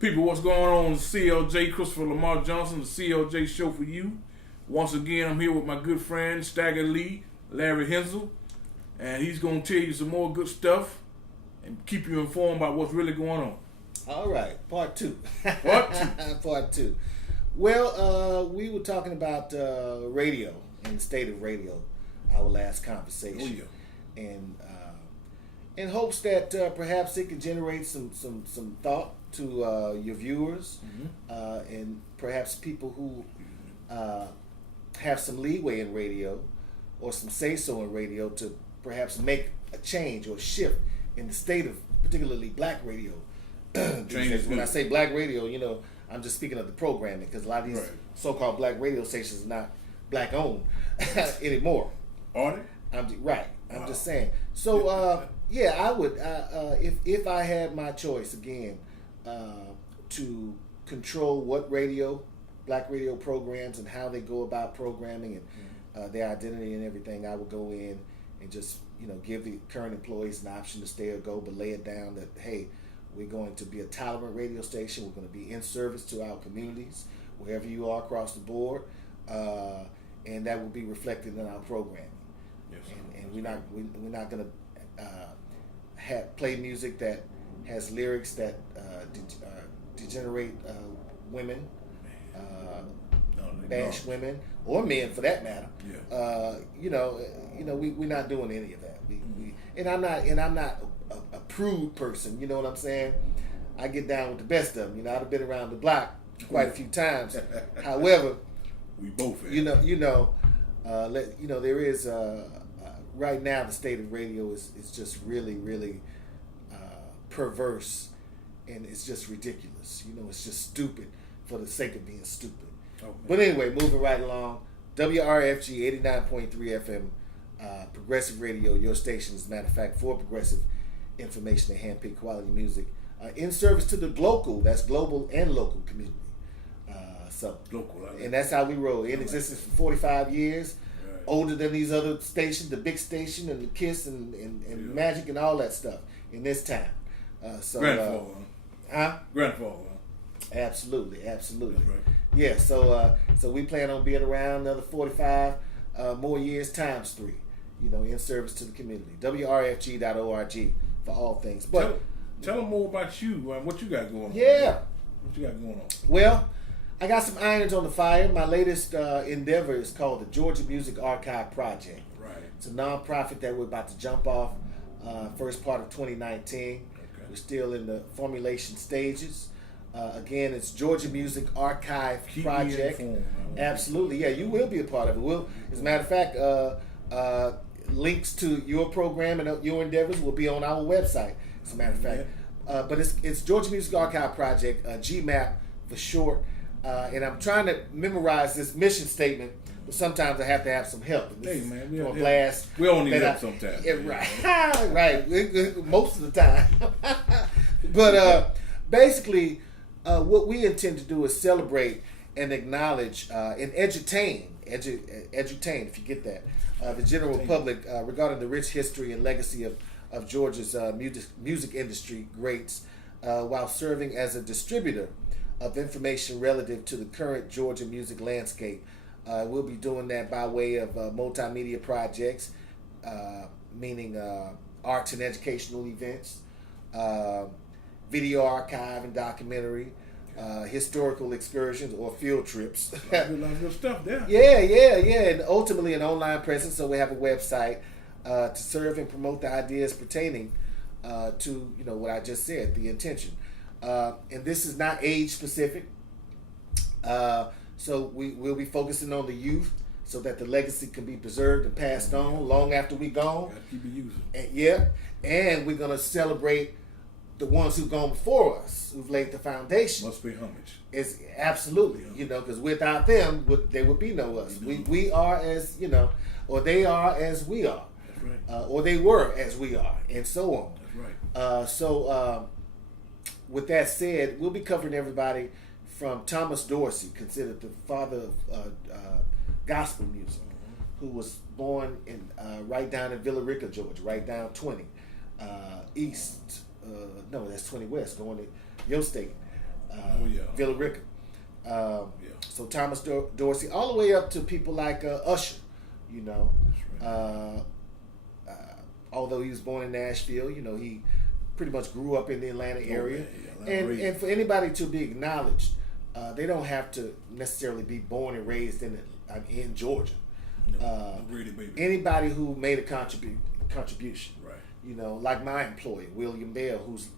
People, what's going on? CLJ, Christopher Lamar Johnson, the CLJ Show for You. Once again, I'm here with my good friend, Stagga Lee, Larry Henzel, and he's going to tell you some more good stuff and keep you informed about what's really going on. All right, part two. Part two. Part two. Well, we were talking about radio and the state of radio, our last conversation. Oh, yeah. And in hopes that perhaps it can generate some thought to your viewers, and perhaps people who have some leeway in radio or some say-so in radio to perhaps make a change or shift in the state of particularly black radio. When I say black radio, you know, I'm just speaking of the programming, because a lot of these so-called black radio stations are not black-owned anymore. Are they? I'm just saying. So, yeah, I would, if I had my choice again, to control what black radio programs and how they go about programming and their identity and everything, I would go in and just, you know, give the current employees an option to stay or go, but lay it down that, hey, we're going to be a tolerant radio station. We're going to be in service to our communities, wherever you are across the board, and that will be reflected in our programming. Yes, and we're not going to play music that has lyrics that degenerate women, bash women, or men for that matter. Yeah. We're not doing any of that. And I'm not a prude person. You know what I'm saying? I get down with the best of them. You know, I've been around the block quite a few times. However, we both have. There is right now the state of radio is just really, really perverse, and it's just ridiculous. You know, it's just stupid for the sake of being stupid. Okay. But anyway, moving right along, WRFG 89.3 FM, progressive radio, your station, as a matter of fact, for progressive information and hand-picked quality music, in service to the that's global and local community. And that's how we roll. In existence for 45 years, older than these other stations, the big station and the KISS and Magic and all that stuff in this time. Grandfather. Absolutely. That's right. Yeah, so we plan on being around another 45 more years times 3, you know, in service to the community. WRFG.org for all things. But tell them more about you. What you got going on? Yeah. What you got going on? Well, I got some irons on the fire. My latest endeavor is called the Georgia Music Archive Project. Right. It's a nonprofit that we're about to jump off first part of 2019. Okay. We're still in the formulation stages. Again, it's Georgia Music Archive Project. Absolutely, yeah, you will be a part of it. As a matter of fact, links to your program and your endeavors will be on our website. As a matter of fact, but it's Georgia Music Archive Project, GMAP for short. And I'm trying to memorize this mission statement, but sometimes I have to have some help. Hey man, we all need help sometimes. Yeah, right, right. Most of the time. But basically, what we intend to do is celebrate and acknowledge and edutain, if you get that, the general public regarding the rich history and legacy of Georgia's music industry greats, while serving as a distributor of information relative to the current Georgia music landscape. We'll be doing that by way of multimedia projects, meaning arts and educational events, video archive and documentary, historical excursions or field trips. Good stuff there. Yeah, and ultimately an online presence. So we have a website to serve and promote the ideas pertaining to what I just said, the intention. And this is not age specific. So we'll be focusing on the youth so that the legacy can be preserved and passed on long after we're gone. Gotta keep it using. And we're gonna celebrate the ones who've gone before us, who've laid the foundation. Must pay homage. It's absolutely, because without them, there would be no us. We are as or they are as we are. That's right. Or they were as we are, and so on. That's right. With that said, we'll be covering everybody from Thomas Dorsey, considered the father of gospel music, who was born in right down in Villa Rica, Georgia, right down 20 east. No, that's 20 west, going to your state. Villa Rica. So Thomas Dorsey, all the way up to people like Usher, you know. Although he was born in Nashville, you know, he pretty much grew up in the Atlanta area. And for anybody to be acknowledged, they don't have to necessarily be born and raised in Georgia. Anybody who made a contribution, right? You know, like my employee William Bell, who's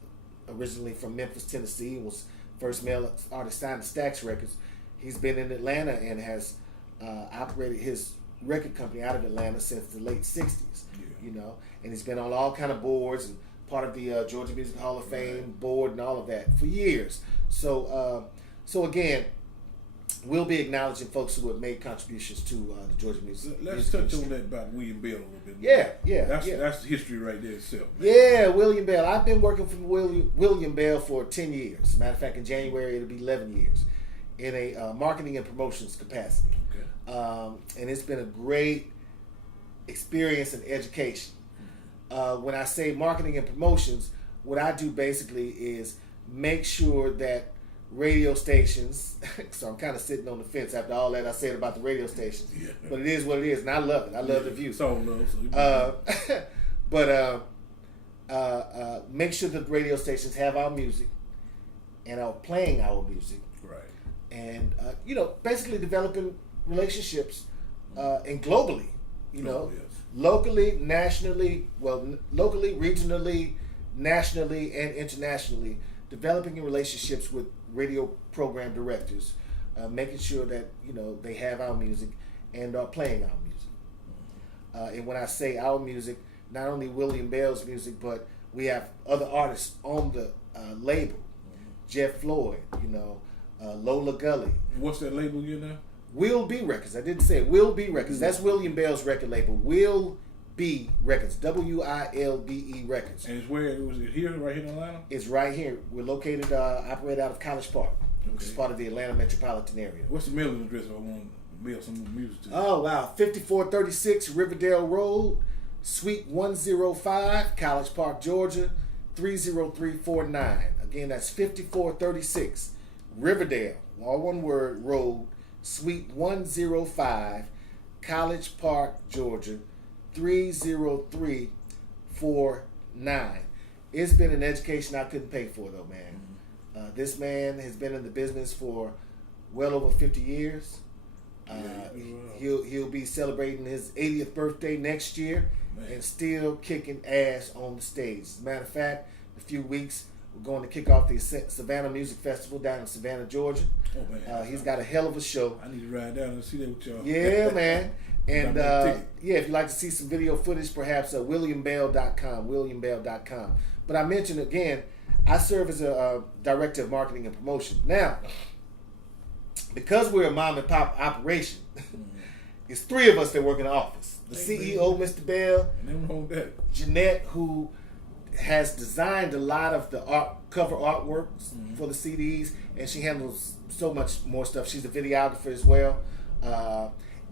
originally from Memphis, Tennessee, and was first male artist signed to Stax Records. He's been in Atlanta and has operated his record company out of Atlanta since the late '60s. You know, and he's been on all kind of boards and part of the Georgia Music Hall of Fame board and all of that for years. So again, we'll be acknowledging folks who have made contributions to the Georgia music. Let's touch on that about William Bell a little bit more. That's the history right there itself. Man. Yeah, William Bell. I've been working for William Bell for 10 years. Matter of fact, in January it'll be 11 years in a marketing and promotions capacity. Okay. And it's been a great experience and education. When I say marketing and promotions, what I do basically is make sure that radio stations, so I'm kind of sitting on the fence after all that I said about the radio stations, but it is what it is, and I love it. I love the view. Make sure that the radio stations have our music and are playing our music, right? And you know, basically developing relationships and globally, you know, locally, nationally, locally, regionally, nationally, and internationally, developing relationships with radio program directors, making sure that, you know, they have our music and are playing our music. And when I say our music, not only William Bell's music, but we have other artists on the label. Jeff Floyd, you know, Lola Gully. What's that label you now? Will Be Records. I didn't say it. Will Be Records. That's William Bell's record label. Will Be Records. WILBE Records. And it's where was it here, right here in Atlanta? It's right here. We're located, operated out of College Park, which is part of the Atlanta metropolitan area. What's the mailing address if I want to mail some music to you? Oh wow, 5436 Riverdale Road, Suite 105, College Park, Georgia, 30349. Again, that's 5436 Riverdale, all one word, Road, Suite 105, College Park, Georgia, 30349. It's been an education I couldn't pay for, though, man. This man has been in the business for well over 50 years. He'll be celebrating his 80th birthday next year, and still kicking ass on the stage. As a matter of fact, in a few weeks we're going to kick off the Savannah Music Festival down in Savannah, Georgia. He's got a hell of a show. I need to ride down and see that with y'all. Yeah, man. And if you'd like to see some video footage, perhaps WilliamBell.com, WilliamBell.com. But I mentioned again, I serve as a director of marketing and promotion. Now, because we're a mom and pop operation, it's three of us that work in the office. The CEO, Mr. Bell, Jeanette, who has designed a lot of the cover artworks for the CDs, and she handles so much more stuff. She's a videographer as well,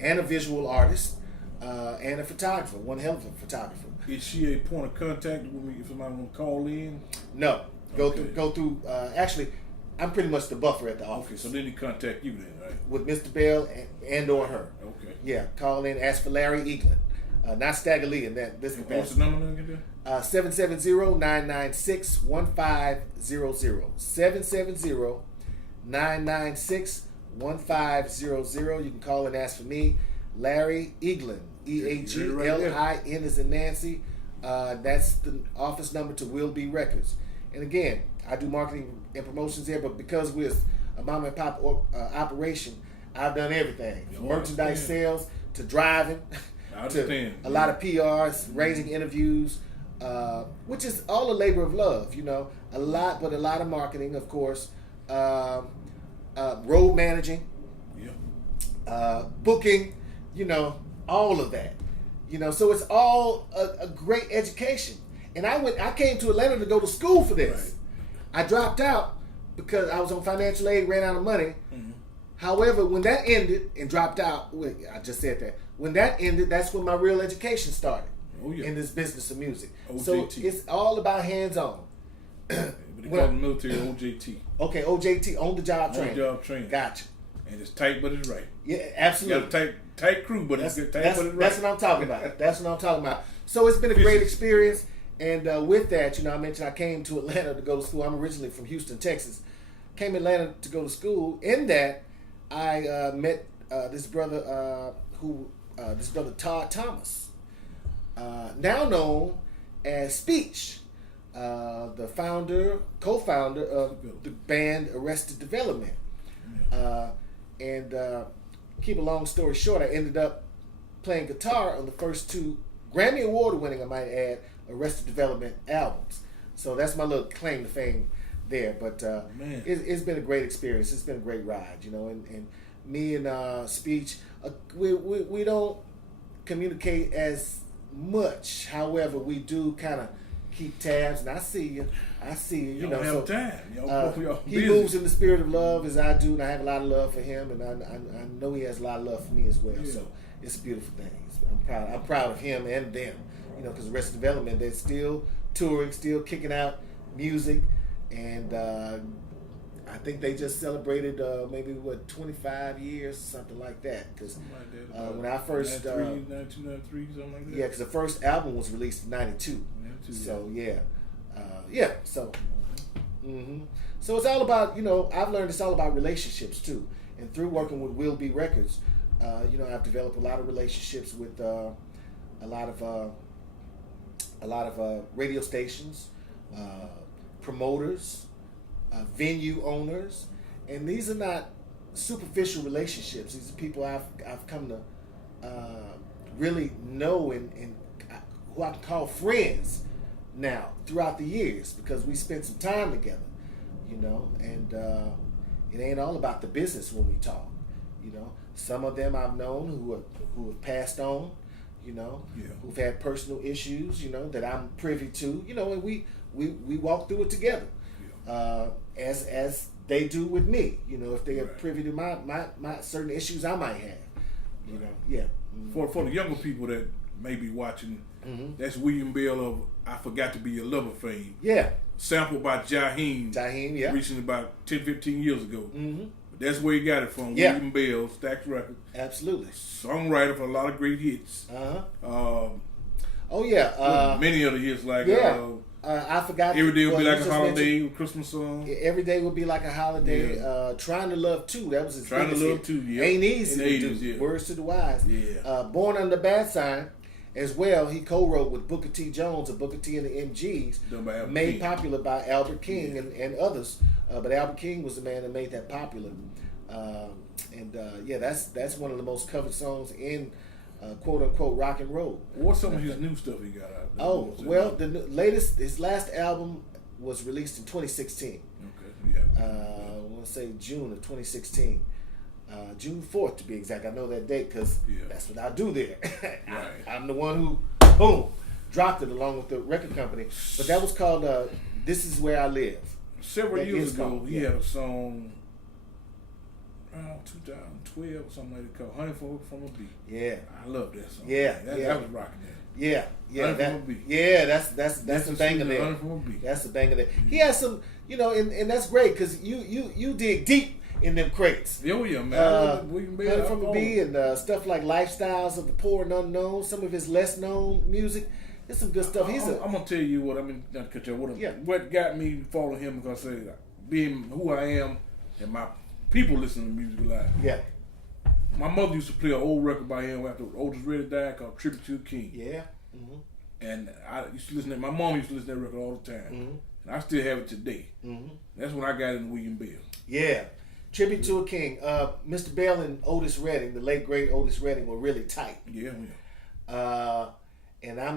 and a visual artist, and a photographer, one hell of a photographer. Is she a point of contact with me if somebody want to call in? No. Go through. Actually, I'm pretty much the buffer at the office. Okay, so then he contact you then, right? With Mr. Bell and or her. Okay. Yeah, call in, ask for Larry Eaglin. Not Stagga Lee in this capacity. What's the number again? 770-996-1500. 770-996-1500. You can call and ask for me, Larry Eaglin. EAGLIN is in Nancy. That's the office number to Will Be Records. And again, I do marketing and promotions there, but because we're a mom and pop operation, I've done everything. From merchandise sales to driving to a lot of PRs, raising interviews, which is all a labor of love, you know. A lot of marketing, of course. Road managing, booking, you know, all of that. You know, so it's all a great education. And I came to Atlanta to go to school for this. Right. I dropped out because I was on financial aid, ran out of money. However, when that ended and dropped out, I just said that. When that ended, that's when my real education started in this business of music. So it's all about hands-on. But They call the military OJT. Okay, OJT, on the job training. On the job training. Gotcha. And it's tight, but it's right. Yeah, absolutely. You got a tight crew, but it's tight, but it's right. That's what I'm talking about. That's what I'm talking about. So it's been a great experience. And with that, I mentioned I came to Atlanta to go to school. I'm originally from Houston, Texas. Came to Atlanta to go to school. In that, I met this brother Todd Thomas, now known as Speech, the co-founder of the band Arrested Development. And keep a long story short, I ended up playing guitar on the first 2 Grammy Award winning, I might add, Arrested Development albums. So that's my little claim to fame there. But it's been a great experience. It's been a great ride, and me and Speech, we don't communicate as much. However, we do kind of keep tabs, and I see you. You don't have time. He moves in the spirit of love as I do, and I have a lot of love for him, and I know he has a lot of love for me as well. Yeah. So it's a beautiful thing. I'm proud of him and them. Because Arrested Development, they're still touring, still kicking out music, and I think they just celebrated maybe 25 years, something like that. Because when I first 92, something like that. Yeah, because the first album was released in '92. So yeah. So. So it's all about I've learned it's all about relationships too, and through working with Will Be Records, I've developed a lot of relationships with a lot of radio stations, promoters, venue owners, and these are not superficial relationships. These are people I've come to really know and who I can call friends now throughout the years, because we spent some time together, and it ain't all about the business when we talk. Some of them I've known who have passed on, who've had personal issues, that I'm privy to, and we walk through it together, as they do with me, if they are privy to my certain issues I might have, For the younger people that may be watching, that's William Bell of I Forgot to Be Your Lover fame. Yeah. Sampled by Jaheim. Yeah. Recently, about 10, 15 years ago. But that's where he got it from. Yeah. William Bell, Stax Records. Absolutely. Songwriter for a lot of great hits. Many of the hits like I Forgot. Every Day Would Be Like a Holiday, with Christmas song. Every Day Would Be Like a Holiday. Trying to Love Too. That was his Trying to Love Too. Yeah. Ain't Easy to do. Yeah. Words to the Wise. Yeah. Born Under the Bad Sign. As well, he co-wrote with Booker T. Jones of Booker T and the MGs, made popular by Albert King and others. But Albert King was the man that made that popular. That's one of the most covered songs in quote unquote rock and roll. What's some of his new stuff he got out? His last album was released in 2016. Okay, yeah. I want to say June of 2016. June 4th to be exact. I know that date because that's what I do there. Right. I'm the one who, boom, dropped it along with the record company. But that was called This Is Where I Live. Several years ago, he had a song around 2012 or something like that called Honey from a Bee. Yeah. I love that song. That was rocking that. Yeah. Honey from a Bee. Yeah, that's the banger there. Honey from a Bee. That's the banger there. He has some, and that's great because you dig deep in them crates. Oh yeah, man. Honey from a Bee and stuff like Lifestyles of the Poor and Unknown, some of his less known music. There's some good stuff. I'm gonna tell you what not to cut you. What got me following him because being who I am and my people listen to music a lot. Yeah. My mother used to play an old record by him after Otis Redding died called Tribute to the King. Yeah. And I used to listen to my mom used to listen to that record all the time. And I still have it today. That's when I got into William Bell. Yeah. Tribute to a King. Mr. Bell and Otis Redding, the late great Otis Redding, were really tight. Yeah. And I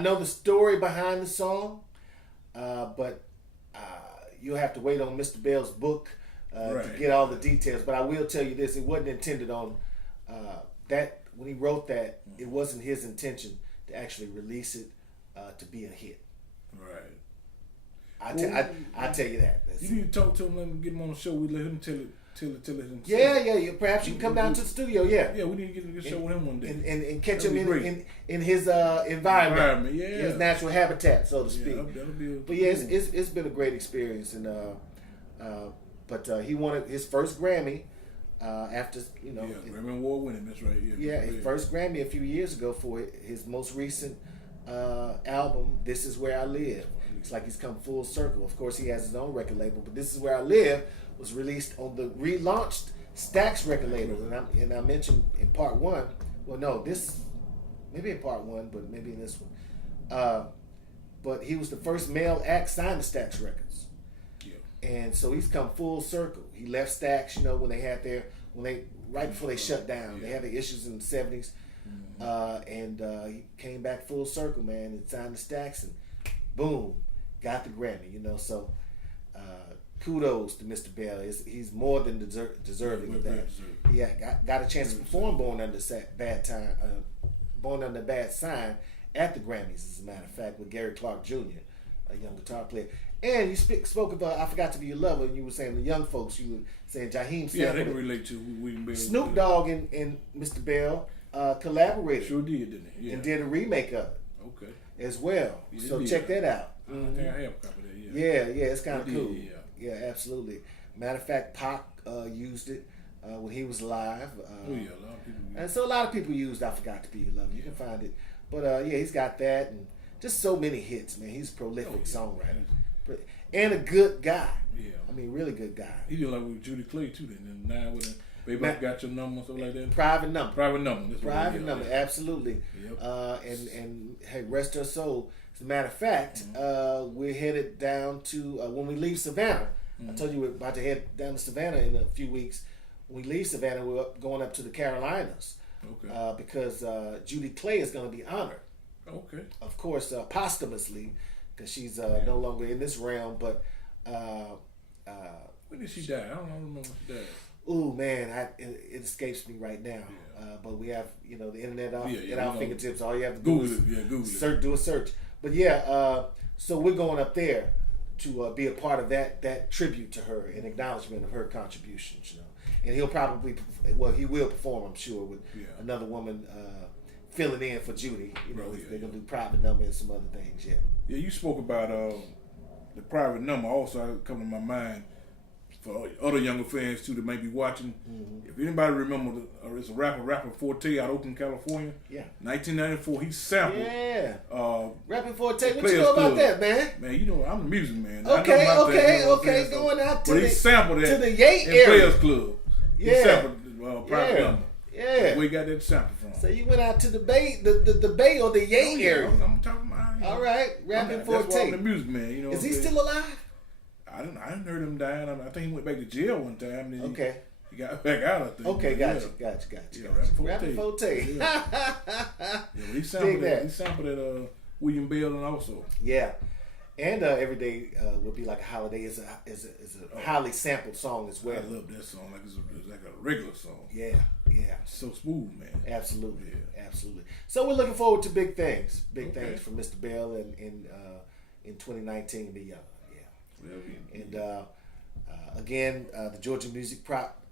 know the story behind the song, but you'll have to wait on Mr. Bell's book to get all the details. But I will tell you this: it wasn't intended on that. When he wrote that, it wasn't his intention to actually release it to be a hit. Right. I tell you that. You need to talk to him, let him get him on the show. We let him himself. Yeah. Perhaps you can come down to the studio. Yeah. Yeah, we need to get a show with him one day and catch him in his environment. Yeah, his natural habitat, so to speak. That'll be but yeah, it's been a great experience, and but he wanted his first Grammy after Grammy Award winning. That's right. His first Grammy a few years ago for his most recent album, "This Is Where I Live." It's like he's come full circle. Of course, he has his own record label, but "This Is Where I Live" was released on the relaunched Stax record label, and I mentioned in part one. Well, no, this maybe in part one, but maybe in this one. But he was the first male act signed to Stax Records. And so he's come full circle. He left Stax, right before they shut down. They had the issues in the 70s. And he came back full circle, man, and signed to Stax, and boom, got the Grammy, So kudos to Mr. Bell. He's more than deserving of that. He got a chance to perform Born Under Bad Sign at the Grammys, as a matter of fact, with Gary Clark Jr., a young guitar player. And you spoke about "I Forgot to Be Your Lover," and you were saying the young folks. You were saying Jaheim. Yeah, they can relate to William Bell. Snoop Dogg and Mr. Bell collaborated. Sure did, didn't he? Yeah. And did a remake of it. Okay. As well. So check that out. I think I have a copy of that. Yeah, it's kind of cool. Yeah, absolutely. Matter of fact, Pac used it when he was live. A lot of people. And so a lot of people used "I Forgot to Be Your Lover." You can find it, but he's got that and just so many hits, man. He's a prolific songwriter. And a good guy. Yeah. I mean, really good guy. He did like with Judy Clay too. Then now with Baby I Got Your Number, something like that. Private Number. Private number. Absolutely. Yep. And hey, rest her soul. As a matter of fact, we're headed down to when we leave Savannah. I told you we're about to head down to Savannah in a few weeks. When we leave Savannah, we're going up to the Carolinas. Okay. Because Judy Clay is going to be honored. Okay. Of course, posthumously. Because she's no longer in this realm, but when did she die? I don't remember when she died. Ooh, man, it escapes me right now. Yeah. But we have the internet at our fingertips. All you have to do is Google do a search. But so we're going up there to be a part of that tribute to her and acknowledgement of her contributions. And he will perform, I'm sure, with another woman filling in for Judy. They're gonna do Private Number and some other things. Yeah, you spoke about the Private Number. Also, come to my mind for other younger fans too that may be watching. Mm-hmm. If anybody remember, it's a rapper Forte out of Oakland, California. Yeah. 1994, he sampled. Yeah. Rapping Forte. What you know about that, man? Man, I'm a music man. Okay. Going out to he sampled to the Yate area. Players Club. Yeah. He sampled Private Number. Yeah. Where you got that sample from? So you went out to the Bay, the Bay or the Yate area. I'm talking about. All right, Rapping Forte. That's why I'm the music man. Is he still alive? I didn't heard him dying. I think he went back to jail one time. Then okay. He got back out. I think. Okay, gotcha. Yeah, Rapping Forte. He sampled that. He sampled that William Bell and also. Yeah. And Every Day Will Be Like a Holiday is a highly sampled song as well. I love that song. It's like a regular song. Yeah. It's so smooth, man. Absolutely. So we're looking forward to big things. Things from Mr. Bell in 2019 and beyond. Yeah. And again, the Georgia Music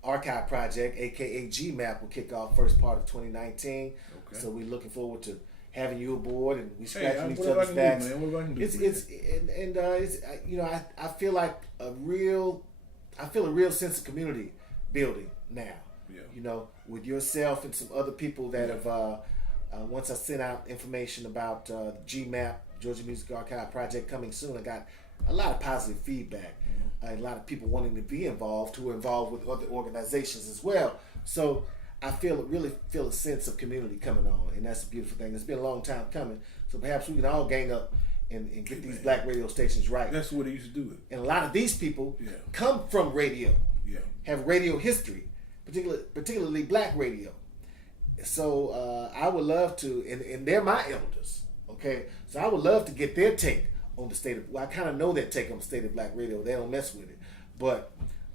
Archive Project, aka GMAP, will kick off first part of 2019. Okay. So we're looking forward to having you aboard, and we scratching each other's backs. I feel like a real sense of community building now. Yeah. With yourself and some other people that have. Once I sent out information about GMAP, Georgia Music Archive Project, coming soon, I got a lot of positive feedback. A lot of people wanting to be involved who are involved with other organizations as well. So I really feel a sense of community coming on, and that's a beautiful thing. It's been a long time coming, so perhaps we can all gang up and get these black radio stations right. That's what they used to do. And a lot of these people come from radio, have radio history, particularly black radio. So I would love to, and they're my elders, okay? So I would love to get their take on the state of, I kind of know their take on the state of black radio. They don't mess with it. But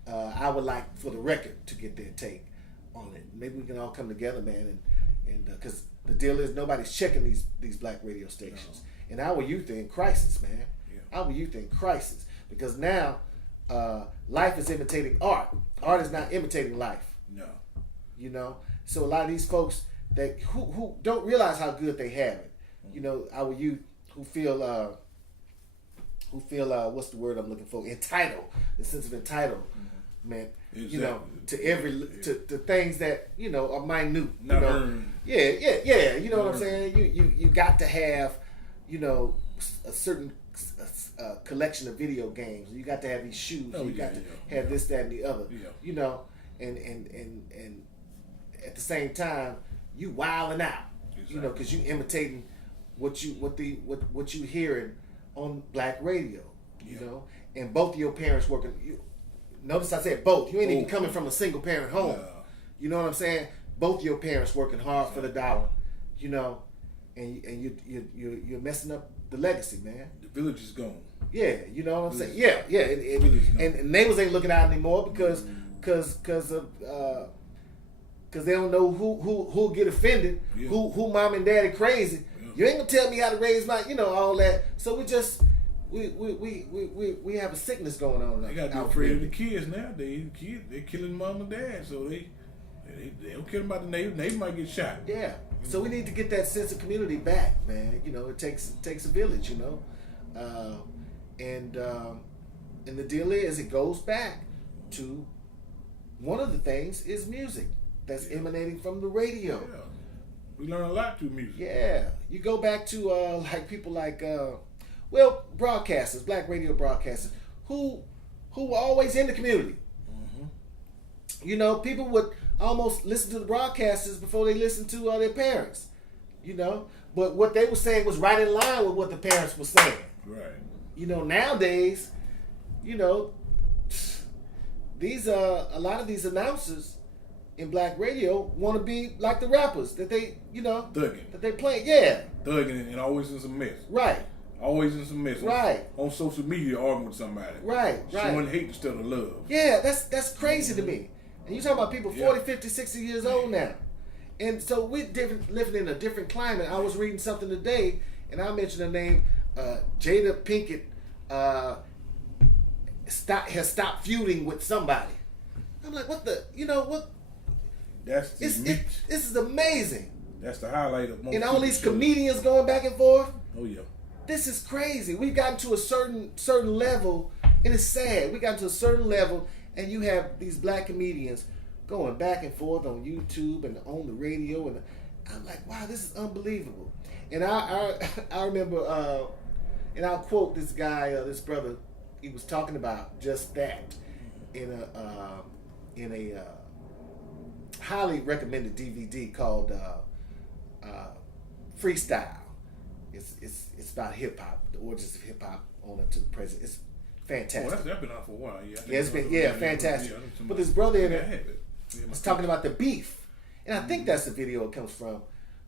I would like for the record to get their take on it. Maybe we can all come together, man, and because the deal is nobody's checking these black radio stations. No. And our youth are in crisis, man. Yeah. Our youth are in crisis because now life is imitating art. Art is not imitating life. No. You know, so a lot of these folks that who don't realize how good they have it. You know, our youth who feel what's the word I'm looking for? Entitled. The sense of entitlement. Exactly. You know, to every to things that, you know, are minute. Not you know, earned. Yeah. You know what I'm saying? You got to have, you know, a certain collection of video games. You got to have these shoes. You got to have this, that, and the other. Yeah. You know, and at the same time, you wilding out. Exactly. You know, because you imitating what you hearing on black radio. You know, and both of your parents working. Notice I said both. You ain't even coming from a single parent home. Yeah. You know what I'm saying? Both your parents working hard for the dollar. You know, and you're messing up the legacy, man. The village is gone. Yeah, you know what I'm saying? Yeah. And neighbors ain't looking out anymore because they don't know who'll get offended, who mom and daddy crazy. Yeah. You ain't gonna tell me how to raise my, you know, all that. So we just we have a sickness going on. They got to be afraid of the kids nowadays. The kids, they're killing mom and dad, so they don't care about the neighbor. The neighbor might get shot. Yeah. So we need to get that sense of community back, man. You know, it takes a village, you know, and the deal is it goes back to one of the things is music that's emanating from the radio. Yeah. We learn a lot through music. Yeah. You go back to like people like broadcasters, black radio broadcasters, who were always in the community. Mm-hmm. You know, people would almost listen to the broadcasters before they listened to their parents. You know, but what they were saying was right in line with what the parents were saying. Right. You know, nowadays, you know, these a lot of these announcers in black radio want to be like the rappers that they, you know, thugging, that they play. Yeah, thugging and always in some mess. Right. Always in some mess. Right. On social media arguing with somebody. Right. Showing hate instead of love. Yeah, that's crazy to me. And you talking about people 40, 50, 60 years old now. And so we're living in a different climate. I was reading something today, and I mentioned the name Jada Pinkett has stopped feuding with somebody. I'm like, what the, you know, what? That's the this is amazing. That's the highlight of most. And all these comedians going back and forth. Oh yeah. This is crazy. We've gotten to a certain level, and it's sad. We got to a certain level, and you have these black comedians going back and forth on YouTube and on the radio, and I'm like, wow, this is unbelievable. And I remember, and I'll quote this guy, this brother. He was talking about just that in a highly recommended DVD called Freestyle. It's about hip hop, the origins of hip hop on up to the present. It's fantastic. Oh, that's been out for a while. Yeah, it's been fantastic. But this brother in it was talking about the beef, and I think that's the video it comes from.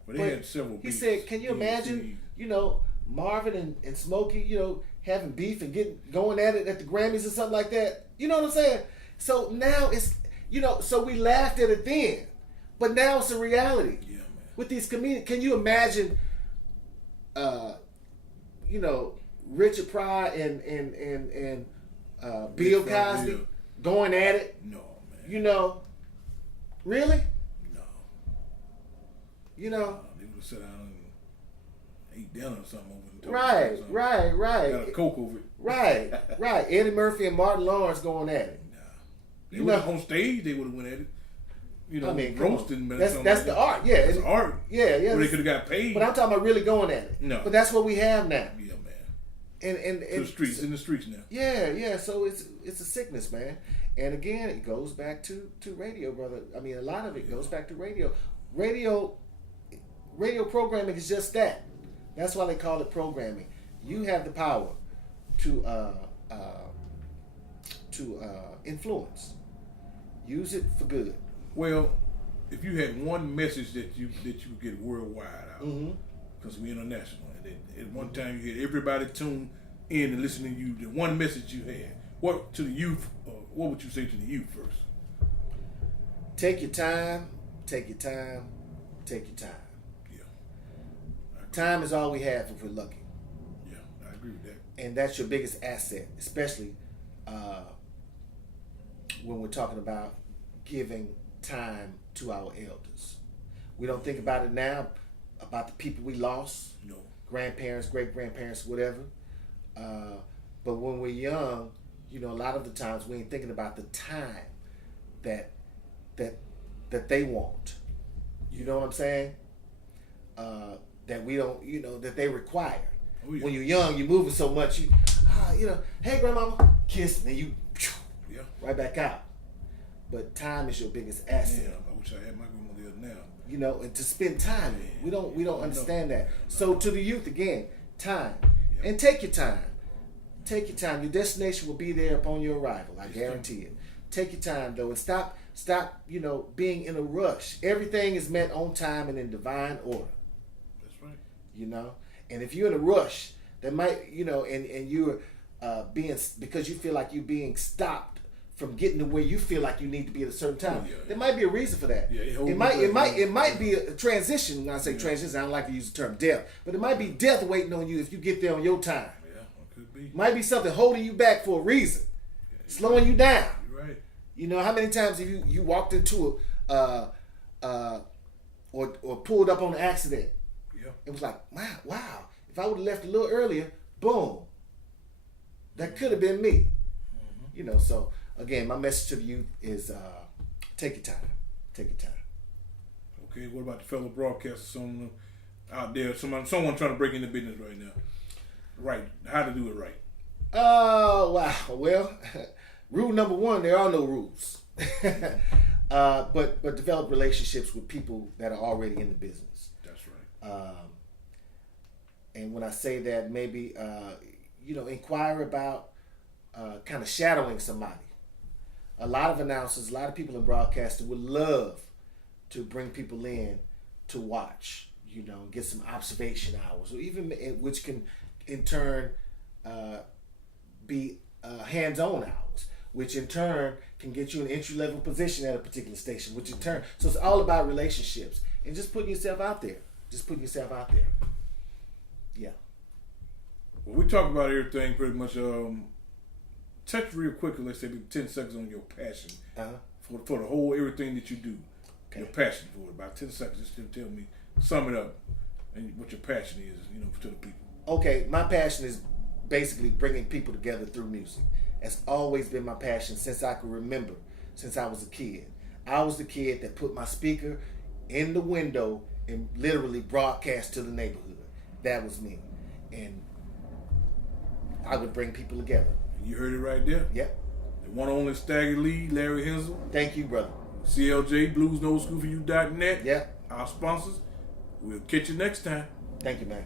But they had several. He said, "Can you imagine? You know, Marvin and Smokey, you know, having beef and going at it at the Grammys or something like that. You know what I'm saying? So now it's, you know, so we laughed at it then, but now it's a reality. Yeah, man. With these comedians, can you imagine? You know, Richard Pryor and Bill Cosby going at it. No, man. You know, really? No. You know, they would sit down and eat dinner or something over the Right. Got a Coke over it. Right. Eddie Murphy and Martin Lawrence going at it. Nah. They would have on stage. They would have went at it. You know, I mean, roasting. That's the art. Yeah, it's art. Yeah. Where they could have got paid. But I'm talking about really going at it. No. But that's what we have now. Yeah, man. And the streets, in the streets now. Yeah. So it's a sickness, man. And again, it goes back to radio, brother. I mean, a lot of it goes back to radio. Radio programming is just that. That's why they call it programming. You have the power to influence. Use it for good. Well, if you had one message that you could get worldwide out, because we're international, and at one time you had everybody tune in and listen to you, the one message you had, what to the youth? What would you say to the youth first? Take your time. Take your time. Take your time. Yeah. Time is all we have if we're lucky. Yeah, I agree with that. And that's your biggest asset, especially when we're talking about giving time to our elders. We don't think about it now, about the people we lost, No. grandparents, great-grandparents, whatever. But when we're young, you know, a lot of the times we ain't thinking about the time that they want. You know what I'm saying? That we don't, you know, that they require. Oh, yeah. When you're young, you're moving so much, you know, hey grandmama, kiss, and then you right back out. But time is your biggest asset. Yeah, I wish I had my grandmother now. You know, and to spend time. We don't understand that. So to the youth again, time. Yep. And take your time. Take your time. Your destination will be there upon your arrival. I guarantee it. Take your time though, and stop, you know, being in a rush. Everything is met on time and in divine order. That's right. You know? And if you're in a rush, that might, you know, and you're being, because you feel like you're being stopped from getting to where you feel like you need to be at a certain time. There might be a reason for that. Yeah, it might be a transition. When I say transition, I don't like to use the term death, but it might be death waiting on you if you get there on your time. Yeah, it could be. Might be something holding you back for a reason, slowing you down. You're right. You know, how many times have you walked into or pulled up on an accident? Yeah. It was like, wow. If I would have left a little earlier, boom, that could have been me. Mm-hmm. You know, so. Again, my message to the youth is take your time. Take your time. Okay, what about the fellow broadcasters out there? Someone trying to break into business right now. Right. How to do it right. Wow. Well, rule number one, there are no rules. But develop relationships with people that are already in the business. That's right. And when I say that, maybe, you know, inquire about kind of shadowing somebody. A lot of announcers, a lot of people in broadcasting would love to bring people in to watch, you know, get some observation hours, or even which can in turn be hands-on hours, which in turn can get you an entry-level position at a particular station, which in turn, so it's all about relationships and just putting yourself out there. Yeah. Well, we talk about everything pretty much. Touch real quickly, let's say 10 seconds on your passion for the whole everything that you do. Okay. Your passion for it. About 10 seconds, just tell me, sum it up, and what your passion is, you know, to the people. Okay, my passion is basically bringing people together through music. It's always been my passion since I can remember, since I was a kid. I was the kid that put my speaker in the window and literally broadcast to the neighborhood. That was me. And I would bring people together. You heard it right there. Yep. The one and only Stagga Lee, Larry Henzel. Thank you, brother. CLJ, bluesnoschoolforyou.net. Yep. Our sponsors. We'll catch you next time. Thank you, man.